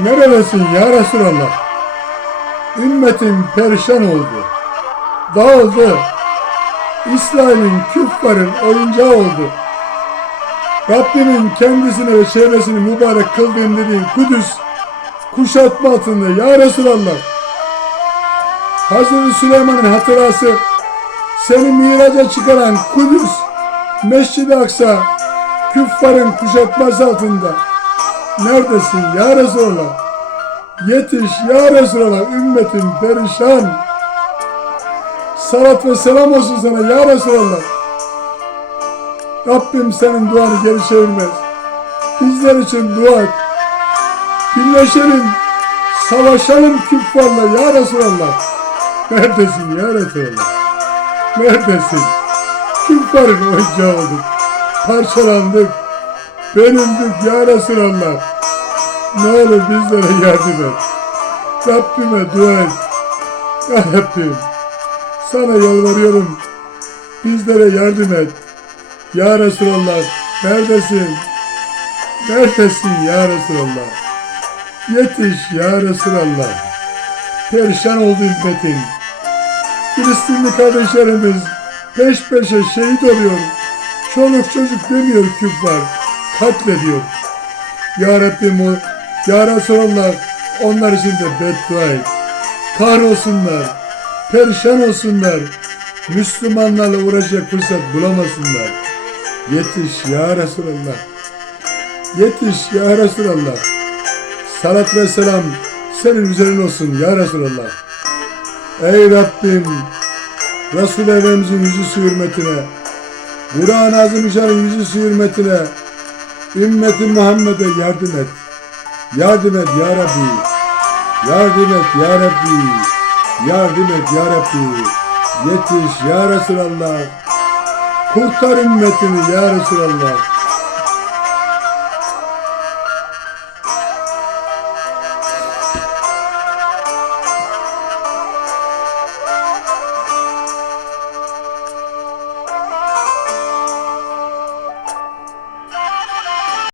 Neredesin ya Resulallah? Ümmetin perişan oldu. Dağıldı. İsrail'in küffarın oyuncağı oldu. Rabbimin kendisine ve çevresini mübarek kıldığım dediğin Kudüs kuşatma altında ya Resulallah. Hazreti Süleyman'ın hatırası seni miraca çıkaran Kudüs Mescid-i Aksa küffarın kuşatması altında. Neredesin ya Resulallah? Yetiş ya Resulallah ümmetin perişan. Salat ve selam olsun sana ya Resulallah. Rabbim senin duanı geri çevirmez. Bizler için dua et. Birleşelim, savaşalım küffarla ya Resulallah. Neredesin ya Resulallah? Neredesin? Küffarın oyuncağı olduk. Parçalandık. Bölündük ya Resulallah. Ne olur bizlere yardım et. Rabbime dua et. Ya Rabbim, sana yalvarıyorum. Bizlere yardım et. Ya Resulallah, neredesin? Neredesin ya Resulallah? Yetiş ya Resulallah. Perişan oldu ümmetin. Filistinli kardeşlerimiz peş peşe şehit oluyor. Çoluk çocuk demiyor küffar. Katlediyor. Ya Rabbim o, Ya Resulallah onlar için de beddua et. Kahrolsunlar. Perişan olsunlar. Müslümanlarla uğraşacak fırsat bulamasınlar. Yetiş ya Resulallah. Yetiş ya Resulallah. Salat ve selam senin üzerine olsun ya Resulallah. Ey Rabbim Resul Efendimizin yüzü hürmetine Kur'an-ı Azimüşşan'ın yüzü hürmetine ümmeti Muhammed'e yardım et. Yardım et ya Rabbi. Yardım et ya Rabbi. Yardım et ya Rabbi. Yetiş ya Resulallah. Kurtar ümmetini ya Resulallah.